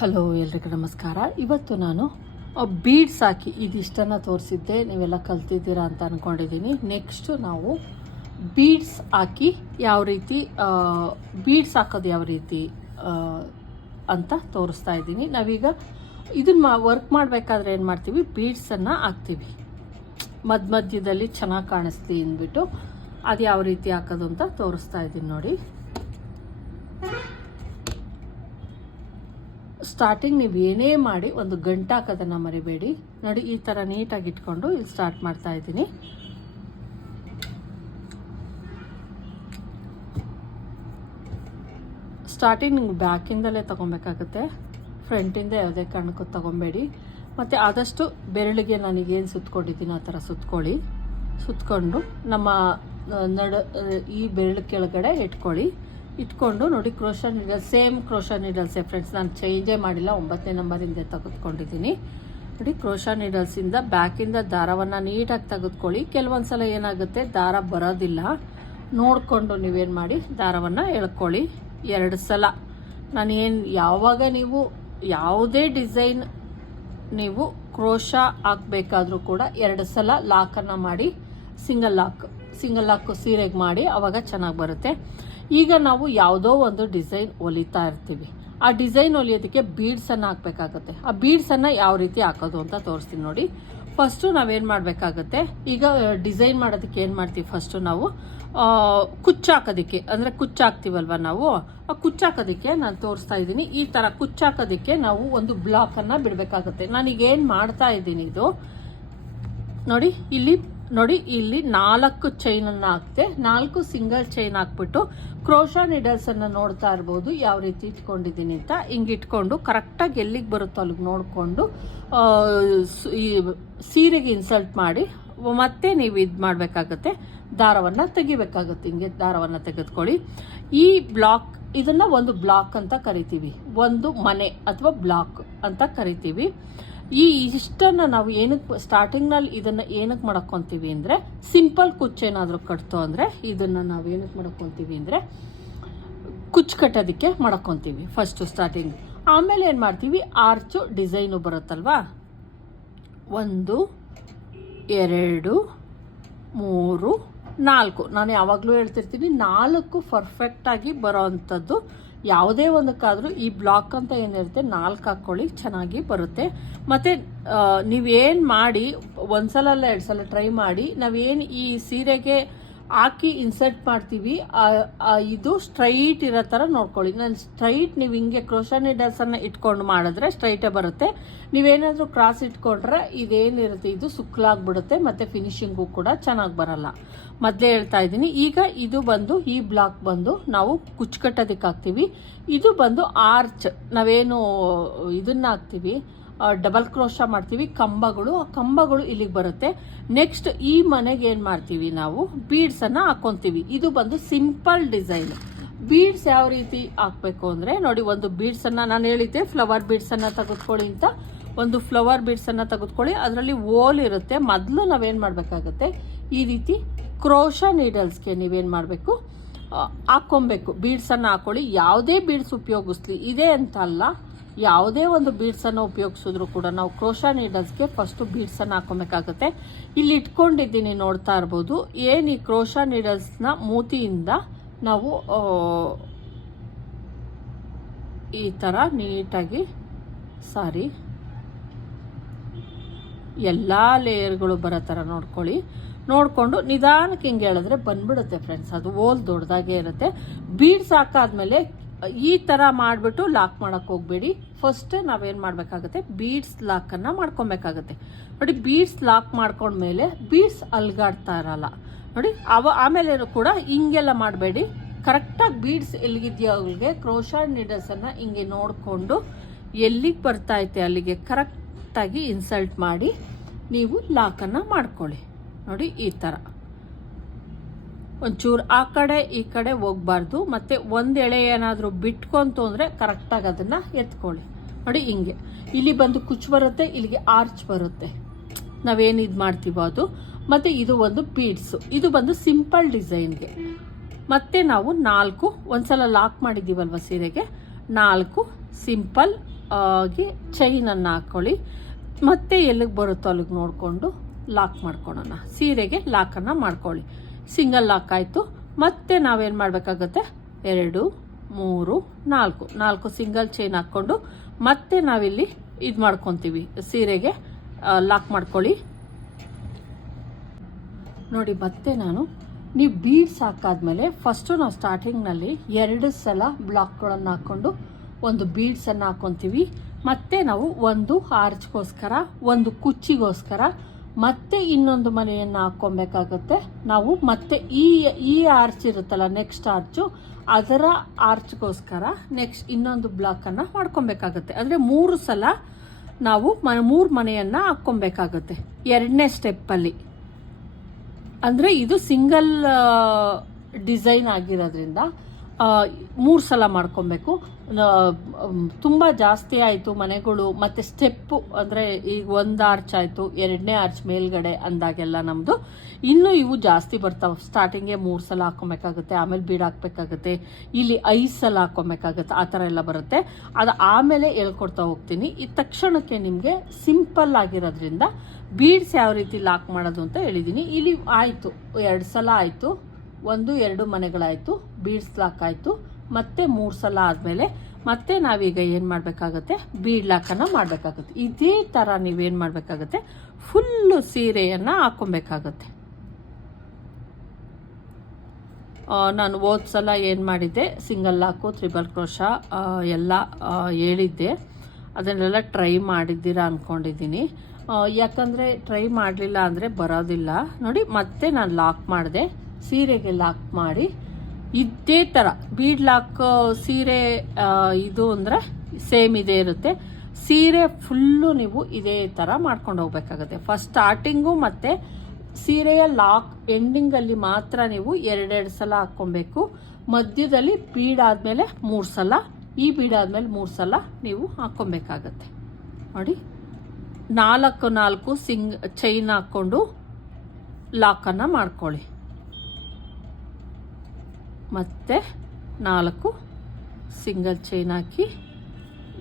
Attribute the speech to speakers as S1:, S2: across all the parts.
S1: Hello ಎಲ್ರಿಗೂ ನಮಸ್ಕಾರ. ಇವತ್ತು ನಾನು ಬೀಡ್ಸ್ ಹಾಕಿ ಇದಿಷ್ಟನ್ನು ತೋರಿಸಿದ್ದೆ, ನೀವೆಲ್ಲ ಕಲ್ತಿದ್ದೀರಾ ಅಂತ ಅಂದ್ಕೊಂಡಿದ್ದೀನಿ ನೆಕ್ಸ್ಟು ನಾವು ಬೀಡ್ಸ್ ಹಾಕಿ ಯಾವ ರೀತಿ ಬೀಡ್ಸ್ ಹಾಕೋದು ಯಾವ ರೀತಿ ಅಂತ ತೋರಿಸ್ತಾ ಇದ್ದೀನಿ. ನಾವೀಗ ಇದನ್ನ ವರ್ಕ್ ಮಾಡಬೇಕಾದ್ರೆ ಏನು ಮಾಡ್ತೀವಿ? ಬೀಡ್ಸನ್ನು ಹಾಕ್ತೀವಿ. ಮಧ್ಯ ಮಧ್ಯದಲ್ಲಿ ಚೆನ್ನಾಗಿ ಕಾಣಿಸ್ತೀವಿ ಅಂದ್ಬಿಟ್ಟು ಅದು ಯಾವ ರೀತಿ ಹಾಕೋದು ಅಂತ ತೋರಿಸ್ತಾ ಇದ್ದೀನಿ ನೋಡಿ. ಸ್ಟಾರ್ಟಿಂಗ್ ನೀವು ಏನೇ ಮಾಡಿ ಒಂದು ಗಂಟೆ ಹಾಕೋದನ್ನು ಮರಿಬೇಡಿ. ನೋಡಿ, ಈ ಥರ ನೀಟಾಗಿ ಇಟ್ಕೊಂಡು ಇಲ್ಲಿ ಸ್ಟಾರ್ಟ್ ಮಾಡ್ತಾ ಇದ್ದೀನಿ. ಸ್ಟಾರ್ಟಿಂಗ್ ನಿಮ್ಗೆ ಬ್ಯಾಕಿಂದಲೇ ತೊಗೊಬೇಕಾಗುತ್ತೆ. ಫ್ರಂಟಿಂದ ಯಾವುದೇ ಕಾರಣಕ್ಕೂ ತೊಗೊಬೇಡಿ. ಮತ್ತು ಆದಷ್ಟು ಬೆರಳಿಗೆ ನನಗೇನು ಸುತ್ಕೊಂಡಿದ್ದೀನಿ ಆ ಥರ ಸುತ್ಕೊಳ್ಳಿ. ಸುತ್ಕೊಂಡು ನಮ್ಮ ನಡ, ಈ ಬೆರಳು ಕೆಳಗಡೆ ಇಟ್ಕೊಳ್ಳಿ. ಇಟ್ಕೊಂಡು ನೋಡಿ ಕ್ರೋಷನ್ ನೀಡಲ್ ಸೇಮ್ ಕ್ರೋಷನ್ ನೀಡಲ್ಸೇ ಫ್ರೆಂಡ್ಸ್ ನಾನು ಚೇಂಜೇ ಮಾಡಿಲ್ಲ, ಒಂಬತ್ತನೇ ನಂಬರಿಂದ ತೆಗೆದುಕೊಂಡಿದ್ದೀನಿ. ನೋಡಿ ಕ್ರೋಶನ್ ನೀಡಲ್ಸಿಂದ ಬ್ಯಾಕಿಂದ ದಾರವನ್ನು ನೀಟಾಗಿ ತೆಗೆದುಕೊಳ್ಳಿ. ಕೆಲವೊಂದು ಸಲ ಏನಾಗುತ್ತೆ, ದಾರ ಬರೋದಿಲ್ಲ. ನೋಡಿಕೊಂಡು ನೀವೇನು ಮಾಡಿ, ದಾರವನ್ನು ಎಳ್ಕೊಳ್ಳಿ. ಎರಡು ಸಲ. ನಾನು ಏನು, ಯಾವಾಗ ನೀವು ಯಾವುದೇ ಡಿಸೈನ್ ನೀವು ಕ್ರೋಶ ಹಾಕಬೇಕಾದ್ರೂ ಕೂಡ ಎರಡು ಸಲ ಲಾಕನ್ನು ಮಾಡಿ ಸಿಂಗಲ್ ಲಾಕ್ ಸಿಂಗಲ್ ಲಾಕ್ ಸೀರೆಗೆ ಮಾಡಿ, ಅವಾಗ ಚೆನ್ನಾಗಿ ಬರುತ್ತೆ. ಈಗ ನಾವು ಯಾವುದೋ ಒಂದು ಡಿಸೈನ್ ಒಲಿತಾ ಇರ್ತೀವಿ. ಆ ಡಿಸೈನ್ ಹೊಲಿಯೋದಕ್ಕೆ ಬೀಡ್ಸನ್ನು ಹಾಕಬೇಕಾಗತ್ತೆ. ಆ ಬೀಡ್ಸನ್ನು ಯಾವ ರೀತಿ ಹಾಕೋದು ಅಂತ ತೋರಿಸ್ತೀನಿ ನೋಡಿ. ಫಸ್ಟು ನಾವೇನು ಮಾಡಬೇಕಾಗುತ್ತೆ? ಈಗ ಡಿಸೈನ್ ಮಾಡೋದಕ್ಕೆ ಏನು ಮಾಡ್ತೀವಿ ಫಸ್ಟು ನಾವು ಆ, ಕುಚ್ಚು ಹಾಕೋದಕ್ಕೆ ಅಂದರೆ ಕುಚ್ಚಾಕ್ತೀವಲ್ವ ನಾವು? ಆ ಕುಚ್ಚಾಕೋದಿಕ್ಕೆ ನಾನು ತೋರಿಸ್ತಾ ಇದ್ದೀನಿ. ಈ ಥರ ಕುಚ್ಚಾಕೋದಿಕ್ಕೆ ನಾವು ಒಂದು ಬ್ಲಾಕನ್ನು ಬಿಡಬೇಕಾಗುತ್ತೆ. ನಾನೀಗ ಏನು ಮಾಡ್ತಾ ಇದ್ದೀನಿ ಇದು? ನೋಡಿ ಇಲ್ಲಿ ನೋಡಿ, ಇಲ್ಲಿ ನಾಲ್ಕು ಚೈನನ್ನು ಹಾಕ್ತೆ. ನಾಲ್ಕು ಸಿಂಗಲ್ ಚೈನ್ ಹಾಕ್ಬಿಟ್ಟು ಕ್ರೋಶಾ ನಿಡಲ್ಸನ್ನು ನೋಡ್ತಾ ಇರ್ಬೋದು. ಯಾವ ರೀತಿ ಇಟ್ಕೊಂಡಿದ್ದೀನಿ ಅಂತ. ಹಿಂಗೆ ಇಟ್ಕೊಂಡು ಕರೆಕ್ಟಾಗಿ ಎಲ್ಲಿಗೆ ಬರುತ್ತೋ ಅಲ್ಲಿಗೆ ನೋಡಿಕೊಂಡು ಈ ಸೀರೆಗೆ ಇನ್ಸಲ್ಟ್ ಮಾಡಿ, ಮತ್ತೆ ನೀವು ಇದು ಮಾಡಬೇಕಾಗತ್ತೆ. ದಾರವನ್ನು ತೆಗಿಬೇಕಾಗುತ್ತೆ. ಹಿಂಗೆ ದಾರವನ್ನು ತೆಗೆದುಕೊಳ್ಳಿ. ಈ ಬ್ಲಾಕ್ ಇದನ್ನು ಒಂದು ಬ್ಲಾಕ್ ಅಂತ ಕರಿತೀವಿ. ಒಂದು ಮನೆ ಅಥವಾ ಬ್ಲಾಕ್ ಅಂತ ಕರಿತೀವಿ. ಈ ಇಷ್ಟನ್ನು ನಾವು ಏನಕ್ಕೆ ಸ್ಟಾರ್ಟಿಂಗ್ನಲ್ಲಿ ಇದನ್ನು ಏನಕ್ಕೆ ಮಾಡ್ಕೊತೀವಿ ಅಂದರೆ ಸಿಂಪಲ್ ಕುಚ್ಚೇನಾದರೂ ಕಟ್ತು ಅಂದರೆ ಇದನ್ನು ನಾವು ಏನಕ್ಕೆ ಮಾಡ್ಕೊತೀವಿ ಅಂದರೆ ಕುಚ್ಚು ಕಟ್ಟೋದಕ್ಕೆ ಮಾಡ್ಕೊತೀವಿ ಫಸ್ಟು ಸ್ಟಾರ್ಟಿಂಗ್ ಆಮೇಲೆ ಏನು ಮಾಡ್ತೀವಿ? ಆರ್ಚು ಡಿಸೈನು ಬರುತ್ತಲ್ವಾ? ಒಂದು, ಎರಡು, ಮೂರು, ನಾಲ್ಕು. ನಾನು ಯಾವಾಗಲೂ ಹೇಳ್ತಿರ್ತೀನಿ ನಾಲ್ಕು ಪರ್ಫೆಕ್ಟಾಗಿ ಬರೋ ಅಂಥದ್ದು ಯಾವುದೇ ಒಂದಕ್ಕಾದರೂ ಈ ಬ್ಲಾಕ್ ಅಂತ ಏನಿರುತ್ತೆ, ನಾಲ್ಕು ಹಾಕ್ಕೊಳ್ಳಿ ಚೆನ್ನಾಗಿ ಬರುತ್ತೆ. ಮತ್ತು ನೀವೇನು ಮಾಡಿ ಒಂದು ಸಲ ಎರಡು ಸಲ ಟ್ರೈ ಮಾಡಿ, ನಾವೇನು ಈ ಸೀರೆಗೆ ಹಾಕಿ ಇನ್ಸರ್ಟ್ ಮಾಡ್ತೀವಿ. ಇದು ಸ್ಟ್ರೈಟ್ ಇರೋ ಥರ ನೋಡ್ಕೊಳ್ಳಿ. ನಾನು ಸ್ಟ್ರೈಟ್ ನೀವು ಹಿಂಗೆ ಕ್ರೋಶನ್ ಇಟ್ಕೊಂಡು ಮಾಡಿದ್ರೆ ಸ್ಟ್ರೈಟೇ ಬರುತ್ತೆ. ನೀವೇನಾದರೂ ಕ್ರಾಸ್ ಇಟ್ಕೊಂಡ್ರೆ ಇದೇನಿರುತ್ತೆ, ಇದು ಸುಕ್ಕಲಾಗ್ಬಿಡುತ್ತೆ, ಮತ್ತು ಫಿನಿಶಿಂಗು ಕೂಡ ಚೆನ್ನಾಗಿ ಬರಲ್ಲ. ಮೊದಲೇ ಹೇಳ್ತಾ ಇದ್ದೀನಿ. ಈಗ ಇದು ಬಂದು, ಈ ಬ್ಲಾಕ್ ಬಂದು ನಾವು ಕುಚ್ಚು ಕಟ್ಟೋದಕ್ಕೆ ಹಾಕ್ತೀವಿ ಇದು ಬಂದು ಆರ್ಚ್ ನಾವೇನು ಇದನ್ನ ಹಾಕ್ತೀವಿ ಡಬಲ್ ಕ್ರೋಶ ಮಾಡ್ತೀವಿ, ಕಂಬಗಳು. ಆ ಕಂಬಗಳು ಇಲ್ಲಿಗೆ ಬರುತ್ತೆ. ನೆಕ್ಸ್ಟ್ ಈ ಮನೆಗೆ ಏನು ಮಾಡ್ತೀವಿ ನಾವು? ಬೀಡ್ಸನ್ನು ಹಾಕ್ಕೊತೀವಿ ಇದು ಬಂದು ಸಿಂಪಲ್ ಡಿಸೈನ್ ಬೀಡ್ಸ್ ಯಾವ ರೀತಿ ಹಾಕಬೇಕು ಅಂದರೆ, ನೋಡಿ, ಒಂದು ಬೀಡ್ಸನ್ನು ನಾನು ಹೇಳಿದ್ದೆ ಫ್ಲವರ್ ಬೀಡ್ಸನ್ನು ತೆಗೆದುಕೊಳ್ಳಿ ಅಂತ. ಒಂದು ಫ್ಲವರ್ ಬೀಡ್ಸನ್ನು ತೆಗೆದುಕೊಳ್ಳಿ. ಅದರಲ್ಲಿ ಓಲ್ ಇರುತ್ತೆ. ಮೊದಲು ನಾವೇನು ಮಾಡಬೇಕಾಗುತ್ತೆ? ಈ ರೀತಿ ಕ್ರೋಶ ನೀಡಲ್ಸ್ಗೆ ನೀವೇನು ಮಾಡಬೇಕು? ಹಾಕ್ಕೊಬೇಕು ಬೀಡ್ಸನ್ನು ಹಾಕ್ಕೊಳ್ಳಿ ಯಾವುದೇ ಬೀಡ್ಸ್ ಉಪಯೋಗಿಸ್ಲಿ. ಇದೆ ಅಂತ ಅಲ್ಲ. ಯಾವುದೇ ಒಂದು ಬೀಡ್ಸನ್ನು ಉಪಯೋಗಿಸಿದ್ರು ಕೂಡ ನಾವು ಕ್ರೋಶಾ ನೀಡಲ್ಸ್ಗೆ ಫಸ್ಟು ಬೀಡ್ಸನ್ನು ಹಾಕೊಬೇಕಾಗುತ್ತೆ. ಇಲ್ಲಿ ಇಟ್ಕೊಂಡಿದ್ದೀನಿ ನೋಡ್ತಾ ಇರ್ಬೋದು. ಏನು ಈ ಕ್ರೋಶಾ ನೀಡಲ್ಸ್ನ ಮೂತಿಯಿಂದ ನಾವು ಈ ಥರ ನೀಟಾಗಿ, ಸಾರಿ, ಎಲ್ಲ ಲೇಯರ್ಗಳು ಬರೋ ಥರ ನೋಡ್ಕೊಳ್ಳಿ. ನೋಡಿಕೊಂಡು ನಿಧಾನಕ್ಕೆ ಹಿಂಗೆ ಹೇಳಿದ್ರೆ ಬಂದ್ಬಿಡುತ್ತೆ ಫ್ರೆಂಡ್ಸ್ ಅದು ಓಲ್ ದೊಡ್ಡದಾಗೇ ಇರುತ್ತೆ. ಬೀಡ್ಸ್ ಹಾಕಾದ್ಮೇಲೆ ಈ ಥರ ಮಾಡಿಬಿಟ್ಟು ಲಾಕ್ ಮಾಡೋಕ್ಕೆ ಹೋಗಬೇಡಿ. ಫಸ್ಟ್ ನಾವೇನು ಮಾಡಬೇಕಾಗುತ್ತೆ? ಬೀಡ್ಸ್ ಲಾಕನ್ನು ಮಾಡ್ಕೊಬೇಕಾಗುತ್ತೆ. ನೋಡಿ ಬೀಡ್ಸ್ ಲಾಕ್ ಮಾಡ್ಕೊಂಡ್ಮೇಲೆ ಬೀಡ್ಸ್ ಅಲ್ಗಾಡ್ತಾ ಇರಲ್ಲ. ನೋಡಿ, ಅವ ಆಮೇಲೆ ಕೂಡ ಹಿಂಗೆಲ್ಲ ಮಾಡಬೇಡಿ. ಕರೆಕ್ಟಾಗಿ ಬೀಡ್ಸ್ ಎಲ್ಲಿಗಿದೆಯೋ ಅವ್ರಿಗೆ ಕ್ರೋಶಾ ನೀಡಲ್ಸನ್ನು ಹಿಂಗೆ ನೋಡಿಕೊಂಡು ಎಲ್ಲಿಗೆ ಬರ್ತೈತೆ ಅಲ್ಲಿಗೆ ಕರೆಕ್ಟಾಗಿ ಇನ್ಸಲ್ಟ್ ಮಾಡಿ ನೀವು ಲಾಕನ್ನು ಮಾಡ್ಕೊಳ್ಳಿ. ನೋಡಿ, ಈ ಥರ ಒಂಚೂರು ಆ ಕಡೆ, ಈ ಕಡೆ ಹೋಗ್ಬಾರ್ದು. ಮತ್ತು ಒಂದು ಎಳೆ ಏನಾದರೂ ಬಿಟ್ಕೊಂತು ಅಂದರೆ ಕರೆಕ್ಟಾಗಿ ಅದನ್ನು ಎತ್ಕೊಳ್ಳಿ. ನೋಡಿ ಹಿಂಗೆ. ಇಲ್ಲಿ ಬಂದು ಕುಚ್ಚು ಬರುತ್ತೆ, ಇಲ್ಲಿಗೆ ಆರ್ಚ್ ಬರುತ್ತೆ. ನಾವೇನು ಇದು ಮಾಡ್ತೀವೋ ಅದು. ಮತ್ತು ಇದು ಒಂದು ಪೀಡ್ಸು ಇದು ಬಂದು ಸಿಂಪಲ್ ಡಿಸೈನ್ಗೆ ಮತ್ತೆ ನಾವು ನಾಲ್ಕು, ಒಂದ್ಸಲ ಲಾಕ್ ಮಾಡಿದ್ದೀವಲ್ವ ಸೀರೆಗೆ? ನಾಲ್ಕು ಸಿಂಪಲ್ ಆಗಿ ಚೈನನ್ನು ಹಾಕ್ಕೊಳ್ಳಿ ಮತ್ತೆ ಎಲ್ಲಿಗೆ ಬರುತ್ತೋ ಅಲ್ಲಿಗೆ ನೋಡಿಕೊಂಡು ಲಾಕ್ ಮಾಡ್ಕೊಳ್ಳೋಣ. ಸೀರೆಗೆ ಲಾಕನ್ನು ಮಾಡ್ಕೊಳ್ಳಿ. ಸಿಂಗಲ್ ಲಾಕ್ ಆಯಿತು. ಮತ್ತೆ ನಾವೇನು ಮಾಡಬೇಕಾಗತ್ತೆ? ಎರಡು, ಮೂರು, ನಾಲ್ಕು. ನಾಲ್ಕು ಸಿಂಗಲ್ ಚೈನ್ ಹಾಕ್ಕೊಂಡು ಮತ್ತೆ ನಾವಿಲ್ಲಿ ಇದು ಮಾಡ್ಕೊತೀವಿ. ಸೀರೆಗೆ ಲಾಕ್ ಮಾಡ್ಕೊಳ್ಳಿ. ನೋಡಿ, ಮತ್ತೆ ನಾನು ನೀವು ಬೀಡ್ಸ್ ಹಾಕಾದ್ಮೇಲೆ ಫಸ್ಟು ನಾವು ಸ್ಟಾರ್ಟಿಂಗ್ನಲ್ಲಿ ಎರಡು ಸಲ ಬ್ಲಾಕ್ಗಳನ್ನು ಹಾಕ್ಕೊಂಡು ಒಂದು ಬೀಡ್ಸನ್ನು ಹಾಕ್ಕೊತೀವಿ. ಮತ್ತೆ ನಾವು ಒಂದು ಆರ್ಚ್ಗೋಸ್ಕರ, ಒಂದು ಕುಚ್ಚಿಗೋಸ್ಕರ ಮತ್ತೆ ಇನ್ನೊಂದು ಮನೆಯನ್ನು ಹಾಕ್ಕೊಬೇಕಾಗತ್ತೆ. ನಾವು ಮತ್ತೆ ಈ ಈ ಆರ್ಚ್ ಇರುತ್ತಲ್ಲ ನೆಕ್ಸ್ಟ್ ಆರ್ಚು ಅದರ ಆರ್ಚ್ಗೋಸ್ಕರ ನೆಕ್ಸ್ಟ್ ಇನ್ನೊಂದು ಬ್ಲಾಕನ್ನು ಮಾಡ್ಕೊಬೇಕಾಗತ್ತೆ. ಅಂದರೆ ಮೂರು ಸಲ ನಾವು ಮ, ಮೂರು ಮನೆಯನ್ನು ಹಾಕ್ಕೊಬೇಕಾಗತ್ತೆ. ಎರಡನೇ ಸ್ಟೆಪ್ಪಲ್ಲಿ ಅಂದರೆ ಇದು ಸಿಂಗಲ್ ಡಿಸೈನ್ ಆಗಿರೋದ್ರಿಂದ ಮೂರು ಸಲ ಮಾಡ್ಕೊಬೇಕು. ತುಂಬ ಜಾಸ್ತಿ ಆಯಿತು ಮನೆಗಳು, ಮತ್ತು ಸ್ಟೆಪ್ಪು ಅಂದರೆ ಈಗ ಒಂದು ಆರ್ಚ್ ಆಯಿತು, ಎರಡನೇ ಆರ್ಚ್ ಮೇಲ್ಗಡೆ ಅಂದಾಗೆಲ್ಲ ನಮ್ಮದು ಇನ್ನೂ ಇವು ಜಾಸ್ತಿ ಬರ್ತಾವೆ. ಸ್ಟಾರ್ಟಿಂಗೇ ಮೂರು ಸಲ ಹಾಕ್ಕೊಬೇಕಾಗುತ್ತೆ ಆಮೇಲೆ ಬೀಡ್ ಹಾಕ್ಬೇಕಾಗುತ್ತೆ, ಇಲ್ಲಿ ಐದು ಸಲ ಹಾಕ್ಕೊಬೇಕಾಗುತ್ತೆ ಆ ಥರ ಎಲ್ಲ ಬರುತ್ತೆ. ಅದು ಆಮೇಲೆ ಹೇಳ್ಕೊಡ್ತಾ ಹೋಗ್ತೀನಿ. ಈ ತಕ್ಷಣಕ್ಕೆ ನಿಮಗೆ ಸಿಂಪಲ್ ಆಗಿರೋದ್ರಿಂದ ಬೀಡ್ಸ್ ಯಾವ ರೀತಿ ಲಾಕ್ ಮಾಡೋದು ಅಂತ ಹೇಳಿದ್ದೀನಿ ಇಲ್ಲಿ ಆಯಿತು, ಎರಡು ಸಲ ಆಯಿತು, ಒಂದು, ಎರಡು ಮನೆಗಳಾಯಿತು ಬೀಡ್ಸ್ ಲಾಕ್ ಆಯಿತು. ಮತ್ತೆ ಮೂರು ಸಲ ಆದಮೇಲೆ ಮತ್ತೆ ನಾವೀಗ ಏನು ಮಾಡಬೇಕಾಗತ್ತೆ? ಬೀಡ್ ಲಾಕನ್ನು ಮಾಡಬೇಕಾಗುತ್ತೆ. ಇದೇ ಥರ ನೀವೇನು ಮಾಡಬೇಕಾಗತ್ತೆ? ಫುಲ್ಲು ಸೀರೆಯನ್ನು ಹಾಕ್ಕೊಬೇಕಾಗತ್ತೆ ಆ, ನಾನು ಹೋದ ಸಲ ಏನು ಮಾಡಿದ್ದೆ? ಸಿಂಗಲ್ ಲಾಕು ತ್ರಿಬಲ್ ಕ್ರೋಶ ಎಲ್ಲ ಹೇಳಿದ್ದೆ. ಅದನ್ನೆಲ್ಲ ಟ್ರೈ ಮಾಡಿದ್ದೀರಾ ಅಂದ್ಕೊಂಡಿದ್ದೀನಿ ಯಾಕಂದರೆ ಟ್ರೈ ಮಾಡಲಿಲ್ಲ ಅಂದರೆ ಬರೋದಿಲ್ಲ. ನೋಡಿ ಮತ್ತೆ ನಾನು ಲಾಕ್ ಮಾಡಿದೆ. ಸೀರೆಗೆ ಲಾಕ್ ಮಾಡಿ. ಇದೇ ಥರ ಬೀಡ್ ಲಾಕ್ ಸೀರೆ ಇದು ಅಂದರೆ ಸೇಮ್ ಇದೇ ಇರುತ್ತೆ. ಸೀರೆ ಫುಲ್ಲು ನೀವು ಇದೇ ಥರ ಮಾಡ್ಕೊಂಡು ಹೋಗ್ಬೇಕಾಗತ್ತೆ. ಫಸ್ಟ್ ಸ್ಟಾರ್ಟಿಂಗು ಮತ್ತು ಸೀರೆಯ ಲಾಕ್ ಎಂಡಿಂಗಲ್ಲಿ ಮಾತ್ರ ನೀವು ಎರಡೆರಡು ಸಲ ಹಾಕ್ಕೊಬೇಕು. ಮಧ್ಯದಲ್ಲಿ ಬೀಡ್ ಆದಮೇಲೆ ಮೂರು ಸಲ, ಈ ಬೀಡ್ ಆದಮೇಲೆ ಮೂರು ಸಲ ನೀವು ಹಾಕ್ಕೊಬೇಕಾಗತ್ತೆ. ನೋಡಿ, ನಾಲ್ಕು ನಾಲ್ಕು ಸಿಂಗ್ ಚೈನ್ ಹಾಕ್ಕೊಂಡು ಲಾಕನ್ನು ಮಾಡ್ಕೊಳ್ಳಿ. ಮತ್ತೆ ನಾಲ್ಕು ಸಿಂಗಲ್ ಚೈನ್ ಹಾಕಿ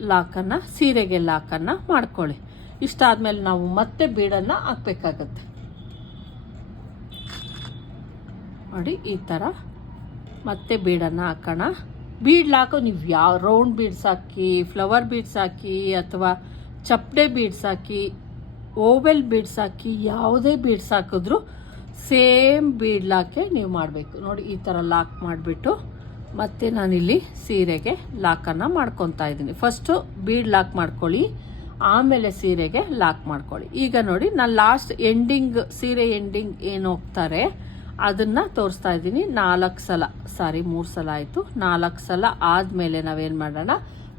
S1: ಲಾಕನ್ನು ಸೀರೆಗೆ ಲಾಕನ್ನು ಮಾಡ್ಕೊಳ್ಳಿ. ಇಷ್ಟಾದಮೇಲೆ ನಾವು ಮತ್ತೆ ಬೀಡನ್ನು ಹಾಕ್ಬೇಕಾಗತ್ತೆ. ನೋಡಿ, ಈ ಥರ ಮತ್ತೆ ಬೀಡನ್ನು ಹಾಕೋಣ. ಬೀಡ್ ಲಾಕು ನೀವು ಯಾವ ರೌಂಡ್ ಬೀಡ್ಸ್ ಹಾಕಿ ಫ್ಲವರ್ ಬೀಡ್ಸ್ ಹಾಕಿ, ಅಥವಾ ಚಪ್ಪಡೆ ಬೀಡ್ಸ್ ಹಾಕಿ ಓವೆಲ್ ಬೀಡ್ಸ್ ಹಾಕಿ, ಯಾವುದೇ ಬೀಡ್ಸ್ ಹಾಕಿದ್ರು ಸೇಮ್ ಬೀಡ್ ಲಾಕೆ ನೀವು ಮಾಡಬೇಕು. ನೋಡಿ, ಈ ಥರ ಲಾಕ್ ಮಾಡಿಬಿಟ್ಟು ಮತ್ತೆ ನಾನಿಲ್ಲಿ ಸೀರೆಗೆ ಲಾಕನ್ನು ಮಾಡ್ಕೊತಾ ಇದ್ದೀನಿ. ಫಸ್ಟು ಬೀಡ್ ಲಾಕ್ ಮಾಡ್ಕೊಳ್ಳಿ, ಆಮೇಲೆ ಸೀರೆಗೆ ಲಾಕ್ ಮಾಡ್ಕೊಳ್ಳಿ. ಈಗ ನೋಡಿ, ನಾನು ಲಾಸ್ಟ್ ಎಂಡಿಂಗ್ ಸೀರೆ ಎಂಡಿಂಗ್ ಏನು ಹೋಗ್ತಾರೆ, ಅದನ್ನು ತೋರಿಸ್ತಾ ಇದ್ದೀನಿ. ನಾಲ್ಕು ಸಲ, ಸಾರಿ, ಮೂರು ಸಲ ಆಯಿತು. ನಾಲ್ಕು ಸಲ ಆದಮೇಲೆ ನಾವೇನು ಮಾಡೋಣ,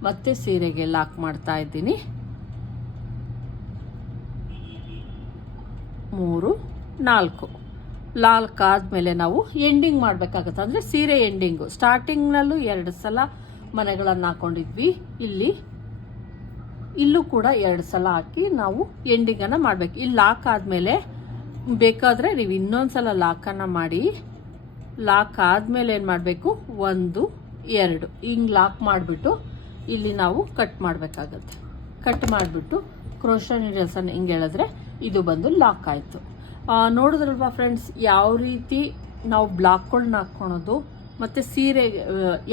S1: ಮತ್ತೆ ಸೀರೆಗೆ ಲಾಕ್ ಮಾಡ್ತಾ ಇದ್ದೀನಿ. ಮೂರು, ನಾಲ್ಕು. ನಾಲ್ಕು ಆದಮೇಲೆ ನಾವು ಎಂಡಿಂಗ್ ಮಾಡಬೇಕಾಗತ್ತೆ. ಅಂದರೆ ಸೀರೆ ಎಂಡಿಂಗು ಸ್ಟಾರ್ಟಿಂಗ್ನಲ್ಲೂ ಎರಡು ಸಲ ಮನೆಗಳನ್ನು ಹಾಕೊಂಡಿದ್ವಿ. ಇಲ್ಲಿ, ಇಲ್ಲೂ ಕೂಡ ಎರಡು ಸಲ ಹಾಕಿ ನಾವು ಎಂಡಿಂಗನ್ನು ಮಾಡಬೇಕು. ಇಲ್ಲಿ ಲಾಕ್ ಆದಮೇಲೆ ಬೇಕಾದರೆ ನೀವು ಇನ್ನೊಂದು ಸಲ ಲಾಕನ್ನು ಮಾಡಿ. ಲಾಕ್ ಆದಮೇಲೆ ಏನು ಮಾಡಬೇಕು? ಒಂದು, ಎರಡು. ಹಿಂಗೆ ಲಾಕ್ ಮಾಡಿಬಿಟ್ಟು ಇಲ್ಲಿ ನಾವು ಕಟ್ ಮಾಡಬೇಕಾಗತ್ತೆ. ಕಟ್ ಮಾಡಿಬಿಟ್ಟು ಕ್ರೋಶ ನೀಡಲ್ಸನ್ನು ಹಿಂಗೆ ಹೇಳಿದ್ರೆ ಇದು ಬಂದು ಲಾಕ್ ಆಯಿತು. ನೋಡಿದ್ರಲ್ವಾ ಫ್ರೆಂಡ್ಸ್ ಯಾವ ರೀತಿ ನಾವು ಬ್ಲಾಕ್ಗಳನ್ನ ಹಾಕ್ಕೊಳೋದು ಮತ್ತು ಸೀರೆ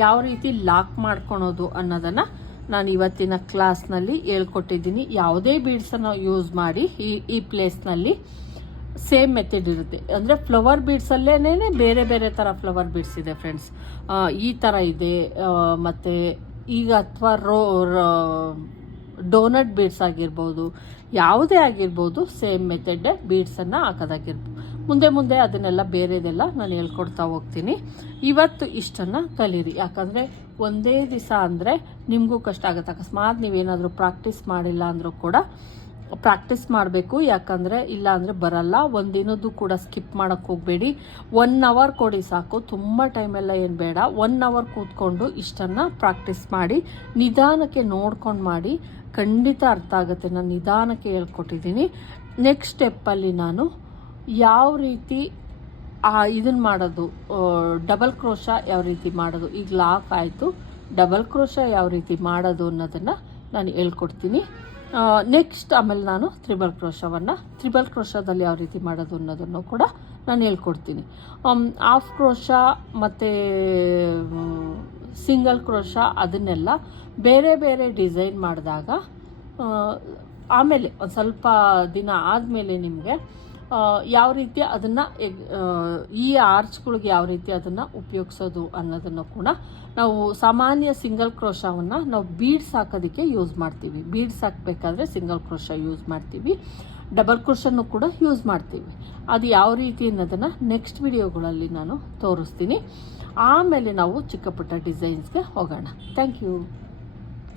S1: ಯಾವ ರೀತಿ ಲಾಕ್ ಮಾಡ್ಕೊಳೋದು ಅನ್ನೋದನ್ನು ನಾನು ಇವತ್ತಿನ ಕ್ಲಾಸ್ನಲ್ಲಿ ಹೇಳ್ಕೊಟ್ಟಿದ್ದೀನಿ. ಯಾವುದೇ ಬೀಡ್ಸನ್ನು ಯೂಸ್ ಮಾಡಿ ಈ ಈ ಪ್ಲೇಸ್ನಲ್ಲಿ ಸೇಮ್ ಮೆಥಡ್ ಇರುತ್ತೆ. ಅಂದರೆ ಫ್ಲವರ್ ಬೀಡ್ಸಲ್ಲೇನೇ ಬೇರೆ ಬೇರೆ ಥರ ಫ್ಲವರ್ ಬೀಡ್ಸ್ ಇದೆ ಫ್ರೆಂಡ್ಸ್ ಈ ಥರ ಇದೆ ಮತ್ತು ಈಗ ಅಥವಾ ರೋ ಡೋನಟ್ ಬೀಡ್ಸ್ ಆಗಿರ್ಬೋದು, ಯಾವುದೇ ಆಗಿರ್ಬೋದು, ಸೇಮ್ ಮೆಥಡ್ ಬೀಡ್ಸನ್ನು ಹಾಕೋದಾಗಿರ್ಬೋದು ಮುಂದೆ ಮುಂದೆ ಅದನ್ನೆಲ್ಲ ಬೇರೆದೆಲ್ಲ ನಾನು ಹೇಳ್ಕೊಡ್ತಾ ಹೋಗ್ತೀನಿ. ಇವತ್ತು ಇಷ್ಟನ್ನು ಕಲೀರಿ. ಯಾಕಂದರೆ ಒಂದೇ ದಿವಸ ಅಂದರೆ ನಿಮಗೂ ಕಷ್ಟ ಆಗುತ್ತೆ. ಅಕಸ್ಮಾತ್ ನೀವೇನಾದರೂ ಪ್ರಾಕ್ಟೀಸ್ ಮಾಡಿಲ್ಲ ಅಂದರೂ ಕೂಡ ಪ್ರಾಕ್ಟೀಸ್ ಮಾಡಬೇಕು, ಯಾಕಂದರೆ ಇಲ್ಲ ಅಂದರೆ ಬರಲ್ಲ. ಒಂದಿನದ್ದು ಕೂಡ ಸ್ಕಿಪ್ ಮಾಡೋಕ್ಕೆ ಹೋಗಬೇಡಿ. ಒನ್ ಅವರ್ ಕೊಡಿ ಸಾಕು. ತುಂಬ ಟೈಮೆಲ್ಲ ಏನು ಬೇಡ. ಒನ್ ಅವರ್ ಕೂತ್ಕೊಂಡು ಇಷ್ಟನ್ನು ಪ್ರಾಕ್ಟೀಸ್ ಮಾಡಿ, ನಿಧಾನಕ್ಕೆ ನೋಡ್ಕೊಂಡು ಮಾಡಿ. ಖಂಡಿತ ಅರ್ಥ ಆಗುತ್ತೆ. ನಾನು ನಿಧಾನಕ್ಕೆ ಹೇಳ್ಕೊಟ್ಟಿದ್ದೀನಿ. ನೆಕ್ಸ್ಟ್ ಸ್ಟೆಪ್ಪಲ್ಲಿ ನಾನು ಯಾವ ರೀತಿ ಇದನ್ನು ಮಾಡೋದು ಡಬಲ್ ಕ್ರೋಶ ಯಾವ ರೀತಿ ಮಾಡೋದು. ಈಗ ಲಾಕ್ ಆಯಿತು. ಡಬಲ್ ಕ್ರೋಶ ಯಾವ ರೀತಿ ಮಾಡೋದು ಅನ್ನೋದನ್ನು ನಾನು ಹೇಳ್ಕೊಡ್ತೀನಿ. ನೆಕ್ಸ್ಟ್ ಆಮೇಲೆ ನಾನು ತ್ರಿಬಲ್ ಕ್ರೋಶವನ್ನು, ತ್ರಿಬಲ್ ಕ್ರೋಶದಲ್ಲಿ ಯಾವ ರೀತಿ ಮಾಡೋದು ಅನ್ನೋದನ್ನು ಕೂಡ ನಾನು ಹೇಳ್ಕೊಡ್ತೀನಿ. ಆಫ್ ಕ್ರೋಶ ಮತ್ತು ಸಿಂಗಲ್ ಕ್ರೋಶ ಅದನ್ನೆಲ್ಲ ಬೇರೆ ಬೇರೆ ಡಿಸೈನ್ ಮಾಡಿದಾಗ ಆಮೇಲೆ ಒಂದು ಸ್ವಲ್ಪ ದಿನ ಆದಮೇಲೆ ನಿಮಗೆ ಯಾವ ರೀತಿ ಅದನ್ನು ಈ ಆರ್ಚ್ಗಳಿಗೆ ಯಾವ ರೀತಿ ಅದನ್ನು ಉಪಯೋಗಿಸೋದು ಅನ್ನೋದನ್ನು ಕೂಡ ನಾವು ಸಾಮಾನ್ಯ ಸಿಂಗಲ್ ಕ್ರೋಶವನ್ನು ನಾವು ಬೀಡ್ಸ್ ಹಾಕೋದಕ್ಕೆ ಯೂಸ್ ಮಾಡ್ತೀವಿ. ಬೀಡ್ಸ್ ಹಾಕಬೇಕಾದ್ರೆ ಸಿಂಗಲ್ ಕ್ರೋಶ ಯೂಸ್ ಮಾಡ್ತೀವಿ. ಡಬಲ್ ಕ್ರೋಶನ್ನು ಕೂಡ ಯೂಸ್ ಮಾಡ್ತೀವಿ. ಅದು ಯಾವ ರೀತಿ ಅನ್ನೋದನ್ನು ನೆಕ್ಸ್ಟ್ ವಿಡಿಯೋಗಳಲ್ಲಿ ನಾನು ತೋರಿಸ್ತೀನಿ. ಆಮೇಲೆ ನಾವು ಚಿಕ್ಕ ಪುಟ್ಟ ಡಿಸೈನ್ಸ್ಗೆ ಹೋಗೋಣ. Thank you.